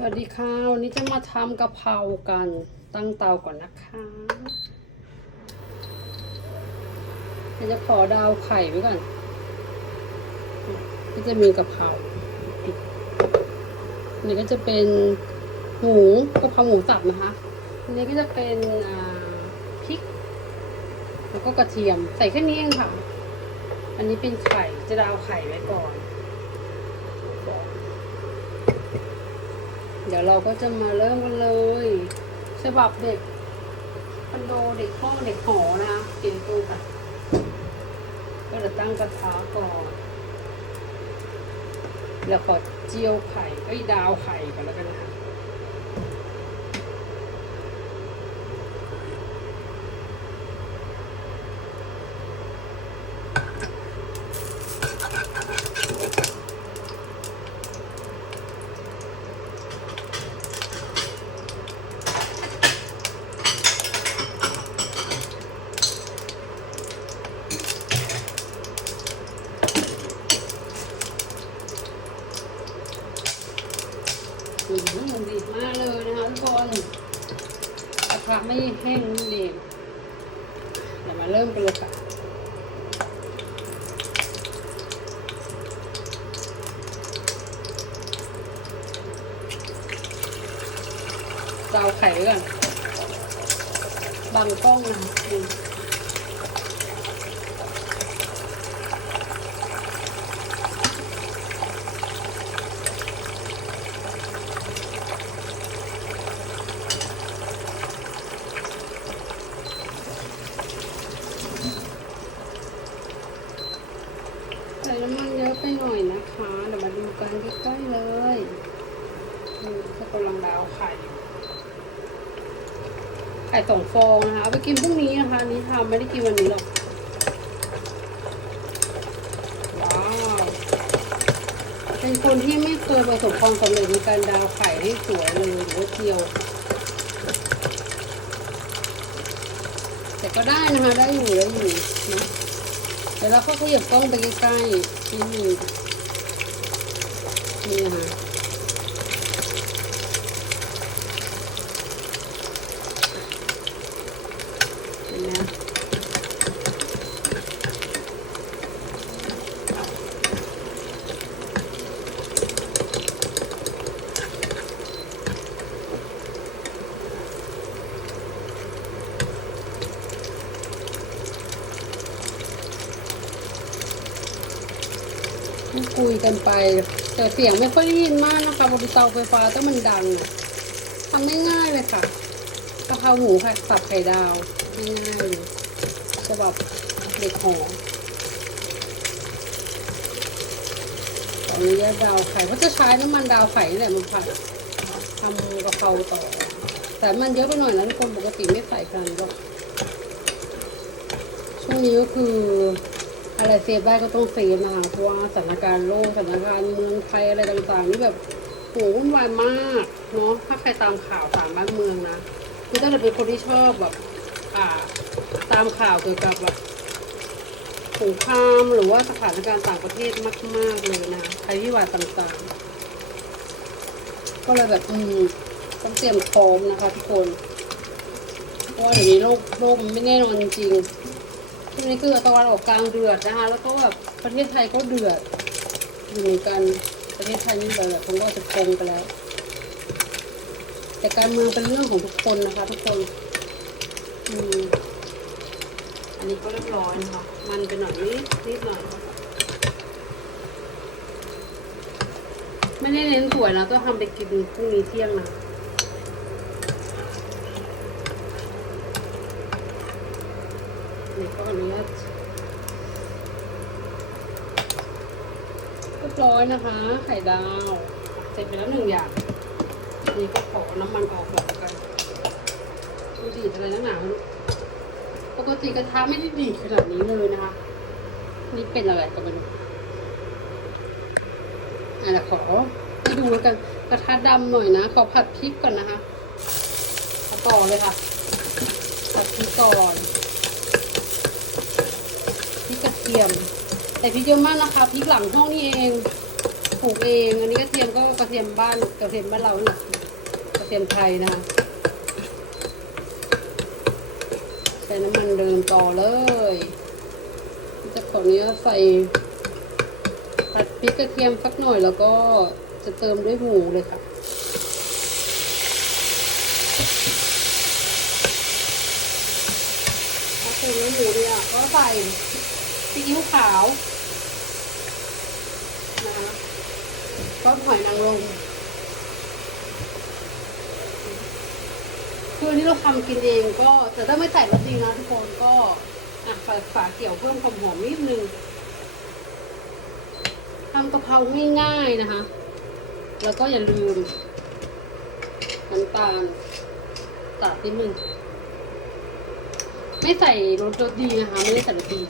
สวัสดีค่ะวันนี้จะมาทำกะเพรากันตั้งเตาก่อนนะคะเดี๋ยวจะขอดาวไข่ไว้ก่อนก็จะมีกะเพราอันนี้ก็จะเป็นหมูกะเพราหมูสับนะคะอันนี้ก็จะเป็นพริก แล้วก็กระเทียมใส่แค่นี้เองค่ะ อันนี้เป็นไข่จะดาวไข่ไว้ก่อน เดี๋ยวเราก็จะมาเริ่มกันเลยฉบับเด็กคอนโดเด็กห้องเด็กหอนะเกินตู้ค่ะ ก็จะตั้งกระทะก่อน แล้วก็เจียวไข่ไอ้ดาวไข่ก่อนแล้วกันนะคะ อืมดีมากเลยนะคะทุกคนกระทะไม่แห้งนั่นเอง เริ่มกันเลยค่ะเราไข่ไว้ก่อนบังกล้องนะอืมใส่น้ำมันเยอะไปหน่อยนะคะ เดี๋ยวมาดูกันใกล้ๆเลยนี่ก็กำลังดาวไข่อยู่ ไข่ สองฟองนะคะเอาไปกินพรุ่งนี้นะคะนี้ทำไม่ได้กินวันนี้หรอกว้าวเป็นคนที่ไม่เคยประสบความสำเร็จในการดาวไข่ให้สวยเลยหรือว่าเจียว แต่ก็ได้นะคะได้อยู่ได้อยู่นะเดี๋ยวเราก็ขยับกล้องไปใกล้ๆนิดนึงนี่นะคะ คุยกันไป แต่เสียงไม่ค่อยได้ยินมากนะคะบนเตาไฟฟ้าต้องมันดังอะทำง่ายๆเลยค่ะกะเพราหมูค่ะสับไข่ดาวง่ายๆฉบับเด็กหอตอนนี้ดาวไข่ก็จะใช้น้ำมันดาวไข่นี่แหละมันผัดทำกะเพราต่อ แต่มันเยอะไปหน่อยนะทุกคนปกติไม่ใส่กันหรอกช่วงนี้ก็คือ อะไรเซฟได้ก็ต้องเซฟนะคะเพราะว่าสถานการณ์โลกสถานการณ์เมืองไทยอะไรต่างๆนี่แบบโหวุ่นวายมากเนาะถ้าใครตามข่าวสารบ้านเมืองนะคือตั้งแต่เป็นคนที่ชอบแบบอ่าตามข่าวเกี่ยวกับแบบสงครามหรือว่าสถานการณ์ต่างประเทศมาก ๆ เลยนะภัยพิบัติต่างๆ ก็เลยแบบอืมต้องเตรียมพร้อมนะคะทุกคน เพราะว่าเดี๋ยวนี้โลกโลกมันไม่แน่นอนจริง ๆที่นี้คือตะวันออกกลางเดือดนะคะ แล้วก็แบบประเทศไทยก็เดือดอยู่เหมือนกันประเทศไทยนี่แบบผมก็จะคงไปแล้ว แต่การเมืองเป็นเรื่องของทุกคนนะคะ ทุกคนอืมอันนี้ก็เรียบร้อยนะคะมันเป็นหน่อยนิดนิดหน่อยไม่ได้เน้นสวยนะต้องทำไปกินพรุ่งนี้เที่ยงนะ นี่ก็อนุญาตเรียบร้อยนะคะ ไข่ดาว เสร็จไปแล้วหนึ่งอย่างนี่ก็ขอน้ำมันออกก่อนกันดูดีอะไรนักหนาปกติกระทะไม่ได้ดีขนาดนี้เลยนะคะ นี่เป็นอะไรก็ไม่รู้อะขอให้ดูแล้วกันกระทะดำหน่อยนะ ขอผัดพริกก่อนนะคะเอาต่อเลยค่ะผัดพริกก่อน พริกกระเทียม แต่พริกเยอะมากนะคะพริกหลังห้องนี่เองปลูกเอง อันนี้กระเทียมก็กระเทียมบ้านกระเทียมบ้านเราเนี่ยกระเทียมไทยนะคะใส่น้ำมันเดิมต่อเลยจะขอเนี้ยใส่ผัดพริกกระเทียมสักหน่อยแล้วก็จะเติมด้วยหมูเลยค่ะเติมด้วยหมูเนี่ยก็ใส่ อิ๊วขาวนะคะก็หอยนางรมคืออันนี้เราทำกินเองก็แต่ถ้าไม่ใส่รสดีนะทุกคนก็อะฝาฝาเกี่ยวเพิ่มความหอมนิดนึงทำกะเพราง่ายๆนะคะ แล้วก็อย่าลืมน้ำตาลตัดนิดนึงไม่ใส่รสรสดีนะคะ ไม่ได้ใส่รสดี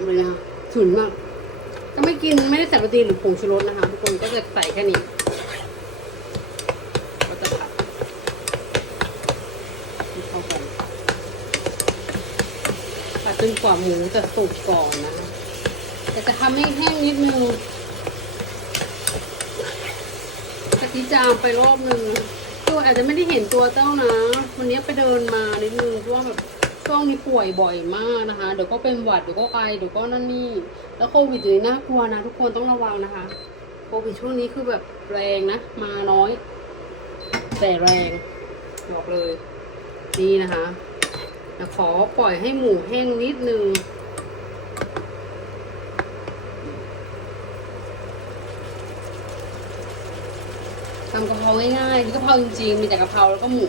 มเลยนะคะฉุนมาก ก็ไม่กินไม่ได้ใส่รสดีหรือผงชูรสนะคะ ทุกคนก็จะใส่แค่นี้ก็จะผัดเข้ากันผัดจนกว่าหมูจะสุกก่อนนะคะแต่จะทำให้แห้งนิดนึงตะกี้จามไปรอบนึงตัวอาจจะไม่ได้เห็นตัวเจ้านะ วันนี้ไปเดินมานิดนึงเพราะว่าแบบ ช่วงนี้ป่วยบ่อยมากนะคะ เดี๋ยวก็เป็นหวัดเดี๋ยวก็ไอเดี๋ยวก็นั่นนี่ แล้วโควิดอยู่นี่น่ากลัวนะทุกคนต้องระวังนะคะ โควิดช่วงนี้คือแบบแรงนะ มาน้อย แต่แรงบอกเลยนี่นะคะขอปล่อยให้หมูแห้งนิดนึงทำกะเพราง่ายๆนี่กะเพราจริงๆ มีแต่กะเพราแล้วก็หมู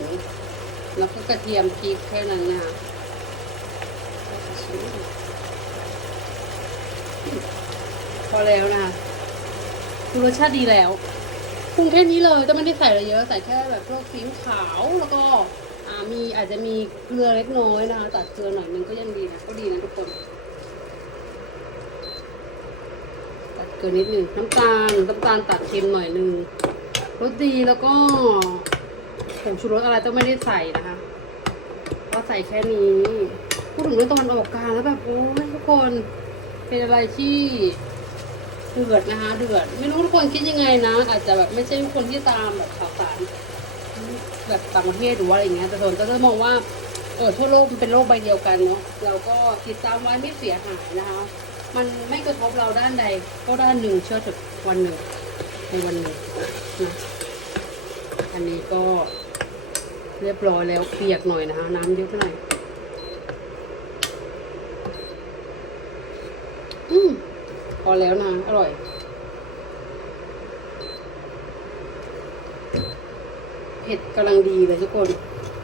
แล้วก็กระเทียมพริกแค่นั้นนะคะ พอแล้วนะคะคือรสชาติดีแล้วปรุงแค่นี้เลยจะไม่ได้ใส่อะไรเยอะใส่แค่แบบพวกซีอิ๊วขาวแล้วก็มีอาจจะมีเกลือเล็กน้อยนะคะตัดเกลือหน่อยนึงก็ยังดีนะก็ดีนะทุกคน ตัดเกลือนิดหนึ่งน้ำตาลน้ำตาลตัดเค็มหน่อยนึงรสดีแล้วก็ผงชูรสอะไรต้องไม่ได้ใส่นะคะก็ใส่แค่นี้ พูดถึงเรื่องตะวันออกกลางแล้วแบบโอ้ยทุกคนเป็นอะไรที่เดือดนะคะเดือด ไม่รู้ทุกคนคิดยังไงนะ อาจจะแบบไม่ใช่ทุกคนที่ตามแบบข่าวสารแบบต่างประเทศหรือว่าอะไรเงี้ยแต่ส่วนก็จะมองว่าเออทั่วโลกมันเป็นโลกใบเดียวกันเนาะเราก็ติดตามไว้ไม่เสียหายนะคะ มันไม่กระทบเราด้านใด ก็ด้านหนึ่งเชื่อเถอะวันหนึ่งในวันหนึ่งนะอันนี้ก็เรียบร้อยแล้วเปียกหน่อยนะคะ น้ำเยอะไปหน่อยอืม พอแล้วนะ อร่อย เผ็ดกำลังดีเลยทุกคน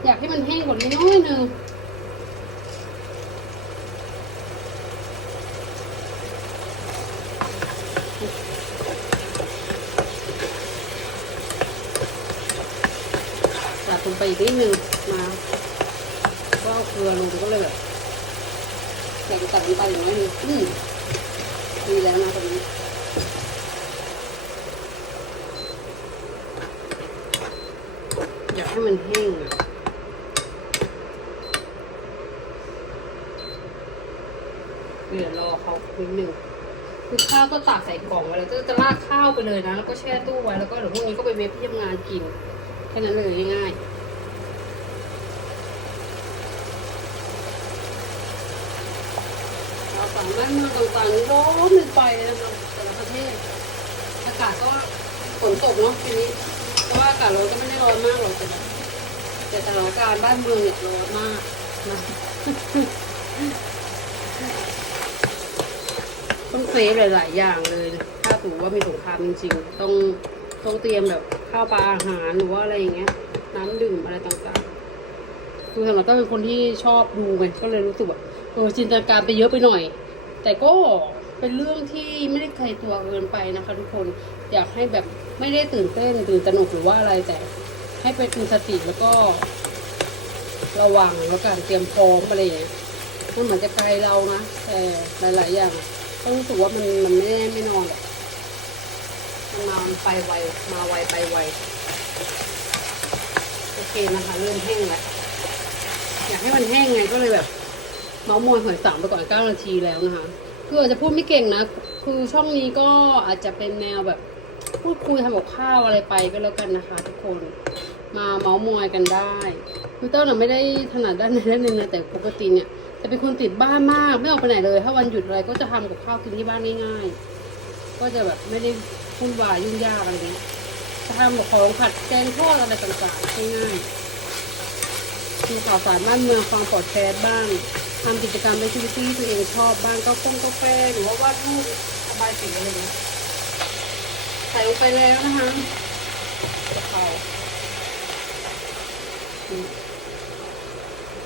อยากให้มันแห้งกว่านี้น้อยนึงตัดลงไปอีกนิดนึงมาก็เอาเกลือลงก็เลยแบบอยากจะตัดลงไปอย่างน้อยหนึงอืม ดีแล้วนะตรงนี้อยากให้มันแห้งอะเดี๋ยวรอเขานิดนึงคือข้าวก็ตากใส่กล่องไว้แล้วก็จะราดข้าวไปเลยนะ แล้วก็แช่ตู้ไว้แล้วก็เดี๋ยวพรุ่งนี้ก็ไปเวฟที่ทำงานกิน แค่นั้นเลยง่ายๆ เราสามารถเมืองต่างๆร้อนเป็นไฟเลยนะคะแต่ละประเทศ อากาศก็ฝนตกเนาะทีนี้เพราะว่าอากาศร้อนก็ไม่ได้ร้อนมากหรอกแต่แต่สถานการณ์บ้านเมืองเนี่ยร้อนมากนะต้องเซฟหลายๆอย่างเลย ถ้าถือว่ามีสงครามจริงๆ ต้องต้องเตรียมแบบข้าวปลาอาหารหรือว่าอะไรอย่างเงี้ย น้ำดื่มอะไรต่างๆคือสำหรับก็เป็นคนที่ชอบดูไงก็เลยรู้สึกว่าเออจินตนาการไปเยอะไปหน่อย แต่ก็เป็นเรื่องที่ไม่ได้ไกลตัวเกินไปนะคะ ทุกคนอยากให้แบบไม่ได้ตื่นเต้นตื่นตระหนกหรือว่าอะไรแต่ ให้ไปมีสติแล้วก็ ระวังแล้วการเตรียมพร้อมอะไรอย่างเงี้ยมันเหมือนจะไกลเรานะแต่หลาย ๆ อย่างก็รู้สึกว่ามันมันไม่แน่ไม่นอนหรอกมันมาไปไวมาไวไปไวโอเคนะคะเริ่มแห้งแล้วอยากให้มันแห้งไงก็เลยแบบ เมาส์มอยหอยสังไปก่อนเก้านาทีแล้วนะคะ คืออาจจะพูดไม่เก่งนะ คือช่องนี้ก็อาจจะเป็นแนวแบบพูดคุยทำกับข้าวอะไรไปก็แล้วกันนะคะ ทุกคนมาเมาส์มอยกันได้คือเต้าน่ะไม่ได้ถนัดด้านใดด้านหนึ่งนะแต่ปกติเนี่ยจะเป็นคนติดบ้านมากไม่ออกไปไหนเลย ถ้าวันหยุดอะไรก็จะทำกับข้าวกินที่บ้านง่าย ๆ ก็จะแบบไม่ได้วุ่นวายยุ่งยากอะไรนี้จะทำแบบของผัดแกงทอดอะไรต่างๆง่ายๆ ดูข่าวสารบ้านเมืองฟังพอดแคสต์บ้างทำกิจกรรมในชีวิตที่ตัวเองชอบบ้างก็ต้มกาแฟหรือว่าวาดรูประบายสีอะไรเงี้ยใส่ลงไปแล้วนะคะกะเพรา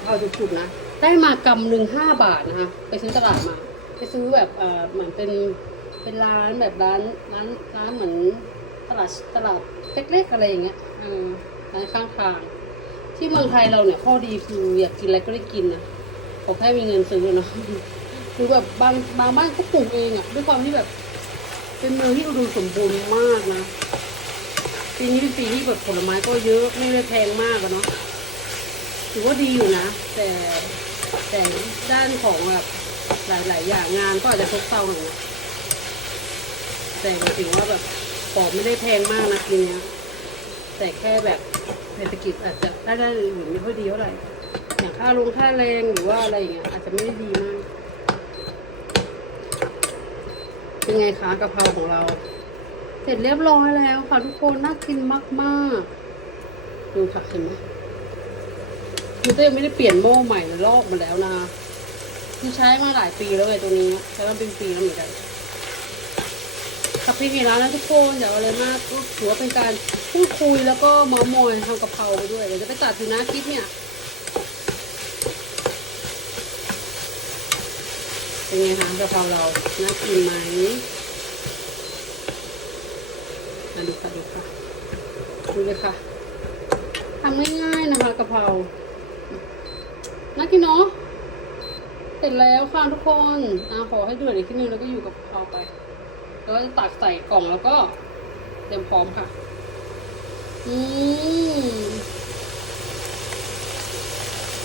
เพราจุกๆนะ ได้มากำหนึ่งห้าบาทนะคะ ไปซื้อตลาดมา ไปซื้อแบบเอ่อเหมือนเป็นเป็นร้านแบบร้านร้านร้านเหมือนตลาดตลาดเล็กๆอะไรอย่างเงี้ยเออร้านข้างทาง ที่เมืองไทยเราเนี่ยข้อดีคืออยากกินอะไรก็ได้กินนะขอแค่มีเงินซื้อเนาะคือแบบบางบางบ้านเขาปลูกเองอะด้วยความที่แบบ เป็นเมืองที่อุดมสมบูรณ์มากนะปีนี้เป็นปีที่แบบผลไม้ก็เยอะไม่ได้แพงมากอะเนาะถือว่าดีอยู่นะ แต่แต่ด้านของแบบหลาย ๆ อย่างงานก็อาจจะซบเซาหน่อยแต่ถือว่าแบบของไม่ได้แพงมากนะปีนี้แต่แค่แบบ เศรษฐกิจอาจจะได้ได้หรือไม่ค่อยดีเท่าไหร่อย่างค่าลงค่าแรงหรือว่าอะไรอย่างเงี้ยอาจจะไม่ได้ดีมาก เป็นไงคะกะเพราของเรา เสร็จเรียบร้อยแล้วค่ะทุกคนน่ากินมากๆ ดูค่ะเห็นไหมคือเต้ยังไม่ได้เปลี่ยนโม่ใหม่หรือลอกมาแล้วนะคือใช้มาหลายปีแล้วไงตัวนี้ใช้มาเป็นปีแล้วเหมือนกันกับพี่กี่ร้านนะทุกคนอย่าเอาอะไรมากก็ถือว่าเป็นการ พูดคุยแล้วก็เมามอยทำกะเพราไปด้วยเดี๋ยวจะไปตัดอยู่นะคลิปเนี่ยเป็นไงคะกะเพราเราน่ากินไหมมาดูค่ะดูค่ะดูเลยค่ะทำง่ายๆนะคะกะเพราน่ากินเนาะเสร็จแล้วค่ะทุกคนอะขอให้เดือดอีกทีนึงแล้วก็อยู่กับกะเพราไปแล้วก็จะตักใส่กล่องแล้วก็เตรียมพร้อมค่ะ อืม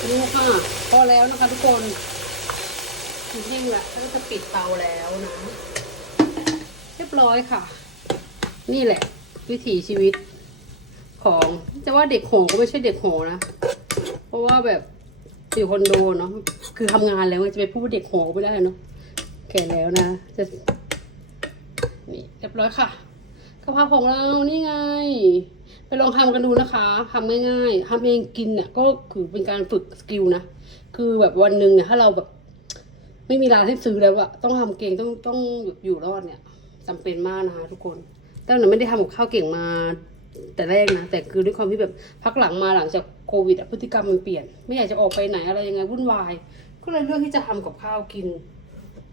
ดูค่ะ พอแล้วนะคะทุกคนคือแห้งละแล้วก็จะปิดเตาแล้วนะ เรียบร้อยค่ะ นี่แหละ วิถีชีวิตของจะว่าเด็กโหก็ไม่ใช่เด็กโหนะ เพราะว่าแบบอยู่คอนโดเนาะคือทำงานแล้วจะไปพูดว่าเด็กโหไม่ได้เนาะแก่แล้วนะ จะนี่เรียบร้อยค่ะกะเพราของเรานี่ไง ไปลองทำกันดูนะคะทำง่ายๆทำเองกินเนี่ยก็คือเป็นการฝึกสกิลนะ คือแบบวันหนึ่งเนี่ยถ้าเราแบบ ไม่มีร้านให้ซื้อแล้วอะต้องทำเก่งต้องต้องอยู่รอดเนี่ยจำเป็นมากนะคะ ทุกคนแต่หนูไม่ได้ทำกับข้าวเก่งมา แต่แรกนะ แต่คือด้วยความที่แบบพักหลังมาหลังจากโควิดพฤติกรรมมันเปลี่ยน ไม่อยากจะออกไปไหนอะไรยังไงวุ่นวาย ก็เลยเลือกที่จะทำกับข้าวกิน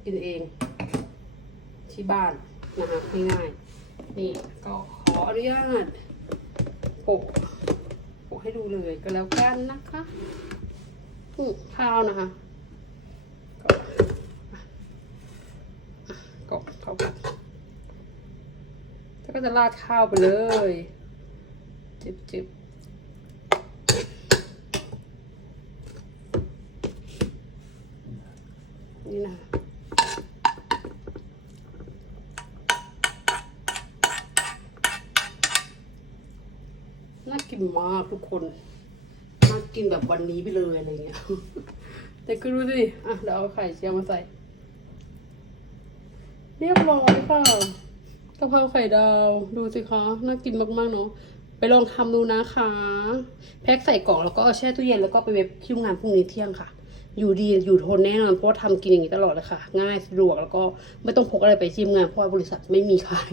กินเอง ที่บ้านนะคะง่ายๆนี่ก็ขออนุญาต โปะโปะให้ดูเลยก็แล้วกันนะคะอืมข้าวนะคะก็กเข้ากันแล้วก็จะราดข้าวไปเลยจิบจิบนี่นะ กินมากทุกคนน่ากินแบบวันนี้ไปเลยอะไรเงี้ย แต่ก็ดูสิอะเดี๋ยวเอาไข่เจียวมาใส่ เรียบร้อยค่ะกะเพราไข่ดาวดูสิคะน่ากินมากๆเนาะไปลองทำดูนะคะ แพ็คใส่กล่องแล้วก็เอาแช่ตู้เย็นแล้วก็ไปเว็บคิวงานพรุ่งนี้เที่ยงค่ะ อยู่ดีอยู่ทนแน่นอนเพราะว่าทำกินอย่างนี้ตลอดเลยค่ะ ง่ายสะดวกแล้วก็ไม่ต้องพกอะไรไปทีมงานเพราะว่าบริษัทไม่มีขาย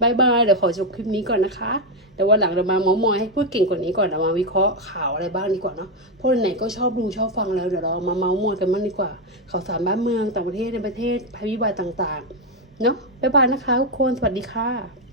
บายบายเดี๋ยวขอจบคลิปนี้ก่อนนะคะเดี๋ยววันหลังเรามาเมามอยให้พูดเก่งกว่านี้ก่อนเดี๋ยวมาวิเคราะห์ข่าวอะไรบ้างดีกว่าเนาะเพราะไหนก็ชอบดูชอบฟังแล้วเดี๋ยวเรามาเมามอยกันบ้างดีกว่าข่าวสารบ้านเมืองต่างประเทศในประเทศภัยพิบัติต่างๆเนาะบายบายนะคะทุกคนสวัสดีค่ะ